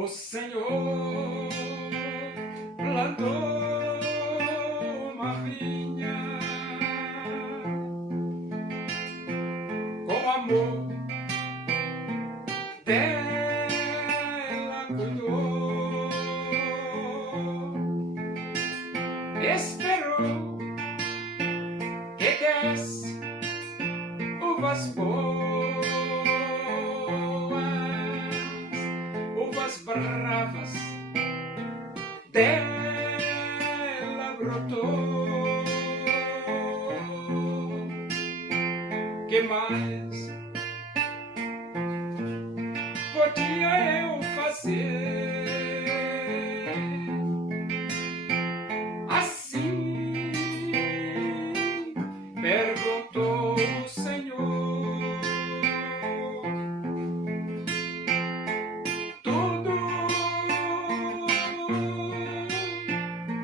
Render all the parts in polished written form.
O Senhor plantou uma vinha com amor, dela cuidou, esperou que desse uvas boas, uvas bravas dela brotou. Que mais podia eu fazer? Assim perguntou o Senhor. Tudo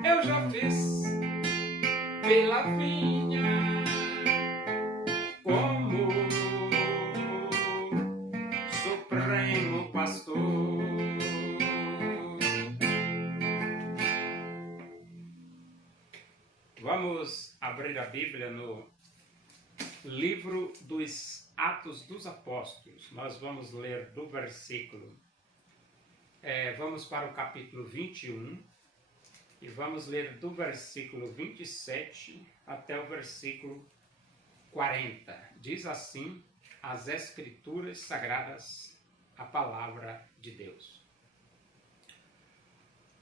eu já fiz pela vinha, como Supremo Pastor. Vamos abrir a Bíblia no livro dos Atos dos Apóstolos. Nós vamos ler do versículo, vamos para o capítulo 21 e vamos ler do versículo 27 até o versículo 40. Diz assim as Escrituras Sagradas, a Palavra de Deus.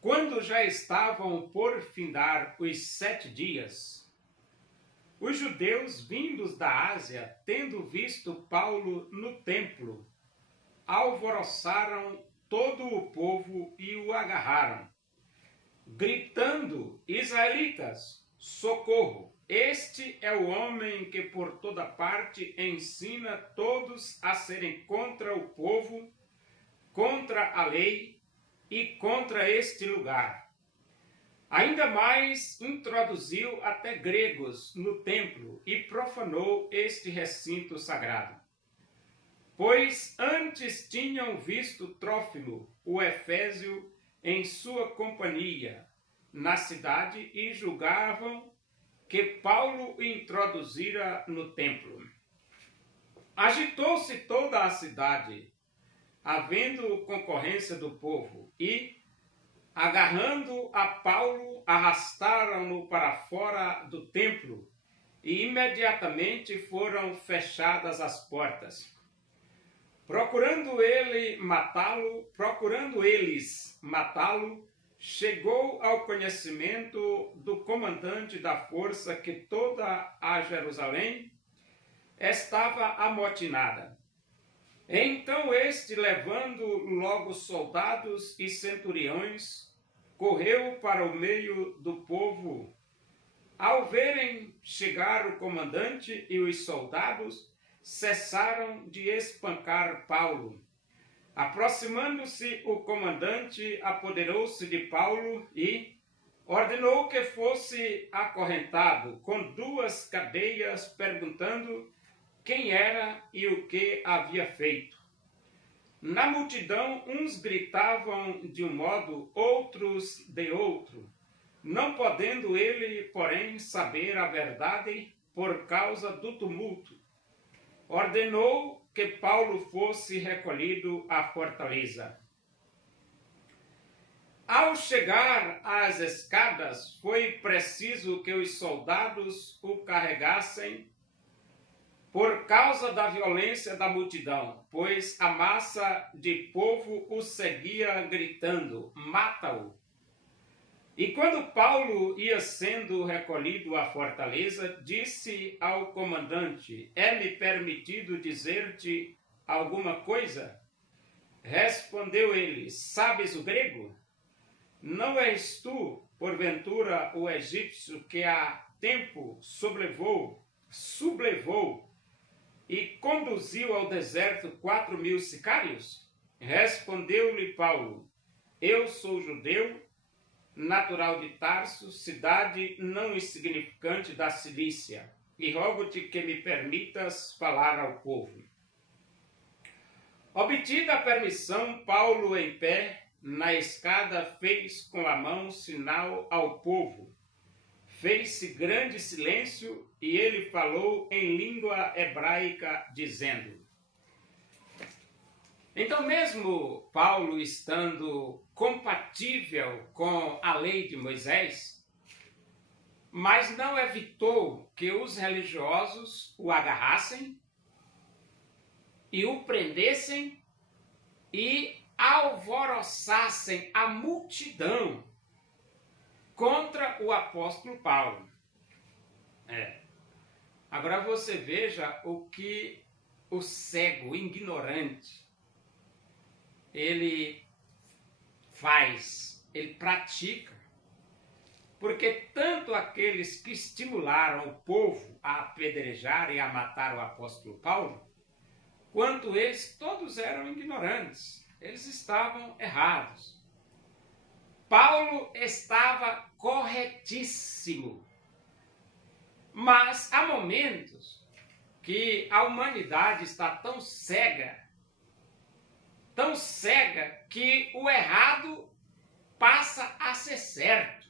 Quando já estavam por findar os 7 dias, os judeus vindos da Ásia, tendo visto Paulo no templo, alvoroçaram todo o povo e o agarraram, gritando: Israelitas, socorro! Este é o homem que por toda parte ensina todos a serem contra o povo, contra a lei e contra este lugar. Ainda mais introduziu até gregos no templo e profanou este recinto sagrado. Pois antes tinham visto Trófimo, o efésio, em sua companhia na cidade e julgavam que Paulo o introduzira no templo. Agitou-se toda a cidade, havendo concorrência do povo, e, agarrando a Paulo, arrastaram-no para fora do templo, e imediatamente foram fechadas as portas. Procurando eles matá-lo, chegou ao conhecimento do comandante da força que toda a Jerusalém estava amotinada. Então este, levando logo soldados e centuriões, correu para o meio do povo. Ao verem chegar o comandante e os soldados, cessaram de espancar Paulo. Aproximando-se o comandante, apoderou-se de Paulo e ordenou que fosse acorrentado com 2 cadeias, perguntando quem era e o que havia feito. Na multidão, uns gritavam de um modo, outros de outro, não podendo ele, porém, saber a verdade por causa do tumulto. Ordenou que Paulo fosse recolhido à fortaleza. Ao chegar às escadas, foi preciso que os soldados o carregassem por causa da violência da multidão, pois a massa de povo o seguia gritando: mata-o! E quando Paulo ia sendo recolhido à fortaleza, disse ao comandante: é-me permitido dizer-te alguma coisa? Respondeu ele: sabes o grego? Não és tu, porventura, o egípcio que há tempo sublevou e conduziu ao deserto 4.000 sicários? Respondeu-lhe Paulo: eu sou judeu, natural de Tarso, cidade não insignificante da Cilícia, e rogo-te que me permitas falar ao povo. Obtida a permissão, Paulo, em pé, na escada, fez com a mão sinal ao povo. Fez-se grande silêncio e ele falou em língua hebraica, dizendo... Então, mesmo Paulo estando compatível com a lei de Moisés, mas não evitou que os religiosos o agarrassem e o prendessem e alvoroçassem a multidão contra o apóstolo Paulo. Agora você veja o que o cego, o ignorante, ele faz, ele pratica. Porque tanto aqueles que estimularam o povo a apedrejar e a matar o apóstolo Paulo, quanto eles, todos eram ignorantes. Eles estavam errados. Paulo estava corretíssimo. Mas há momentos que a humanidade está tão cega que o errado passa a ser certo.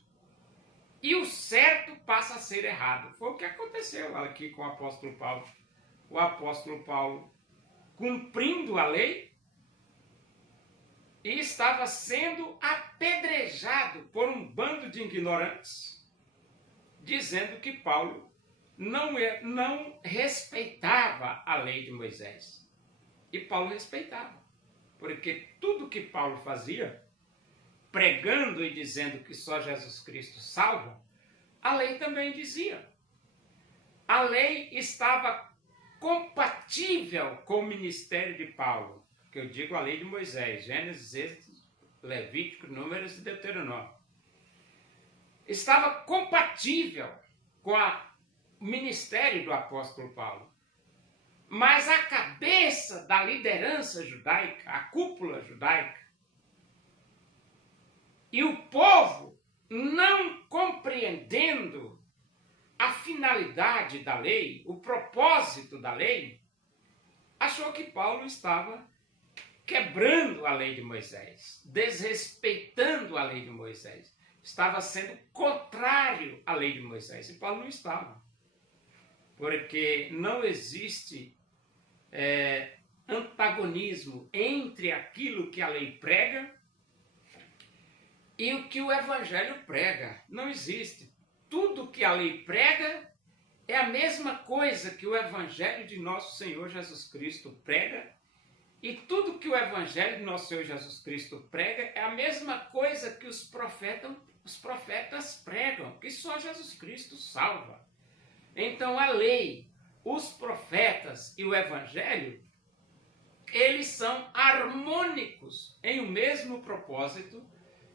E o certo passa a ser errado. Foi o que aconteceu aqui com o apóstolo Paulo. O apóstolo Paulo, cumprindo a lei, e estava sendo apedrejado por um bando de ignorantes, dizendo que Paulo não respeitava a lei de Moisés. E Paulo respeitava, porque tudo que Paulo fazia, pregando e dizendo que só Jesus Cristo salva, a lei também dizia. A lei estava compatível com o ministério de Paulo, que eu digo a lei de Moisés, Gênesis, Êxodo, Levítico, Números e Deuteronômio. Estava compatível com o ministério do apóstolo Paulo. Mas a cabeça da liderança judaica, a cúpula judaica, e o povo, não compreendendo a finalidade da lei, o propósito da lei, achou que Paulo estava quebrando a lei de Moisés, desrespeitando a lei de Moisés. Estava sendo contrário à lei de Moisés. E Paulo não estava. Porque não existe antagonismo entre aquilo que a lei prega e o que o Evangelho prega. Não existe. Tudo que a lei prega é a mesma coisa que o Evangelho de nosso Senhor Jesus Cristo prega. E tudo que o Evangelho de nosso Senhor Jesus Cristo prega é a mesma coisa que os profetas pregam, que só Jesus Cristo salva. Então a lei, os profetas e o Evangelho, eles são harmônicos em o mesmo propósito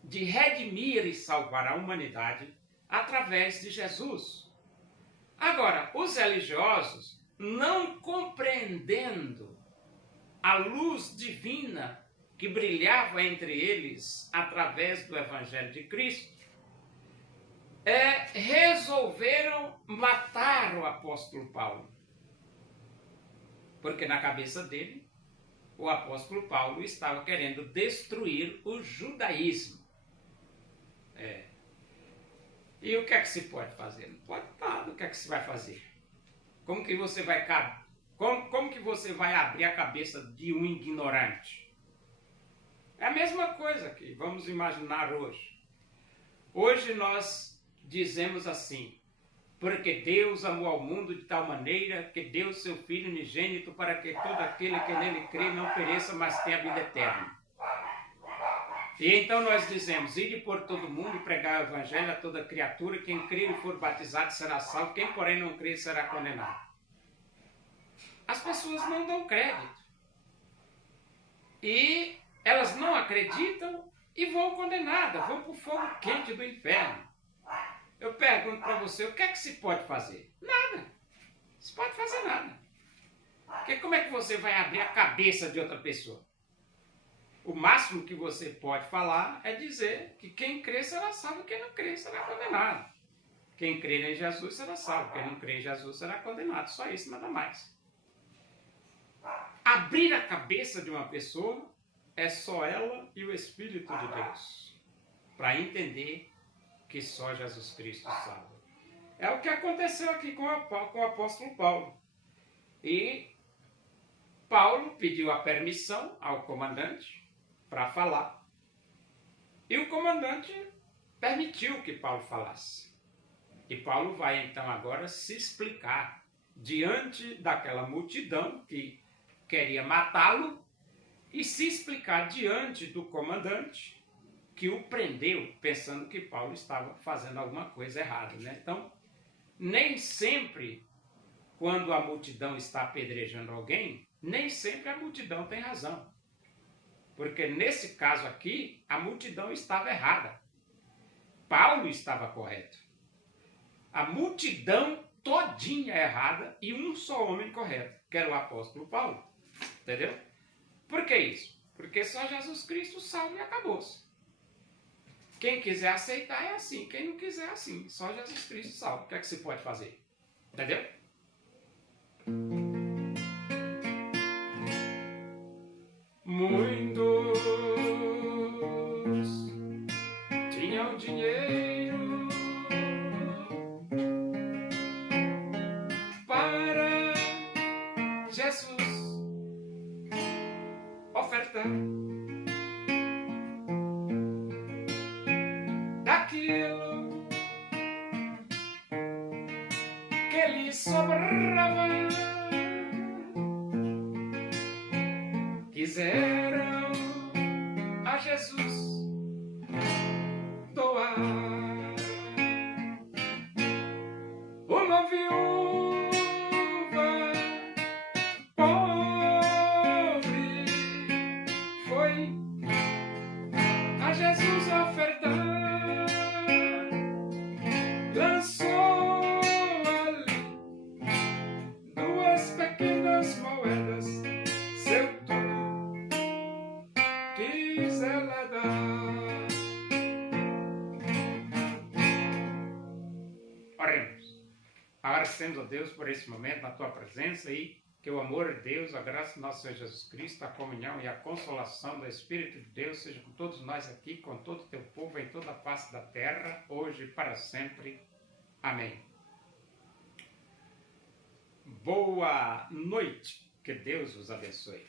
de redimir e salvar a humanidade através de Jesus. Agora, os religiosos, não compreendendo a luz divina que brilhava entre eles através do Evangelho de Cristo, resolveram matar o apóstolo Paulo. Porque na cabeça dele, o apóstolo Paulo estava querendo destruir o judaísmo. E o que é que se pode fazer? Não pode nada. O que é que se vai fazer? Como que você vai abrir a cabeça de um ignorante? É a mesma coisa que vamos imaginar hoje. Hoje nós dizemos assim: porque Deus amou ao mundo de tal maneira que deu seu Filho unigênito para que todo aquele que nele crê não pereça, mas tenha vida eterna. E então nós dizemos: ide por todo mundo e pregar o Evangelho a toda criatura, quem crer e for batizado será salvo, quem porém não crer será condenado. As pessoas não dão crédito. E elas não acreditam e vão condenadas, vão para o fogo quente do inferno. Eu pergunto para você, o que é que se pode fazer? Nada. Não se pode fazer nada. Porque como é que você vai abrir a cabeça de outra pessoa? O máximo que você pode falar é dizer que quem crê será salvo, quem não crê será condenado. Quem crer em Jesus será salvo, quem não crê em Jesus será condenado. Só isso, nada mais. Abrir a cabeça de uma pessoa é só ela e o Espírito de Deus, para entender que só Jesus Cristo salva. É o que aconteceu aqui com o apóstolo Paulo. E Paulo pediu a permissão ao comandante para falar. E o comandante permitiu que Paulo falasse. E Paulo vai então agora se explicar diante daquela multidão que queria matá-lo e se explicar diante do comandante que o prendeu pensando que Paulo estava fazendo alguma coisa errada, né? Então, nem sempre quando a multidão está apedrejando alguém, nem sempre a multidão tem razão. Porque nesse caso aqui, a multidão estava errada. Paulo estava correto. A multidão todinha errada e um só homem correto, que era o apóstolo Paulo. Entendeu? Por que isso? Porque só Jesus Cristo salva e acabou-se. Quem quiser aceitar é assim, quem não quiser é assim. Só Jesus Cristo salva. O que é que se pode fazer? Entendeu? Muitos tinham dinheiro para Jesus ofertar daquilo que lhe sobrava. Quiseram a Jesus doar. Uma viúva pobre foi a Jesus ofertar. Lançou ali 2 pequenas moedas, seu tudo quis ela dar. Oremos. Agradecemos a Deus por esse momento, na tua presença e que o amor de Deus, a graça do nosso Senhor Jesus Cristo, a comunhão e a consolação do Espírito de Deus seja com todos nós aqui, com todo o teu povo em toda a face da terra, hoje e para sempre. Amém. Boa noite. Que Deus os abençoe.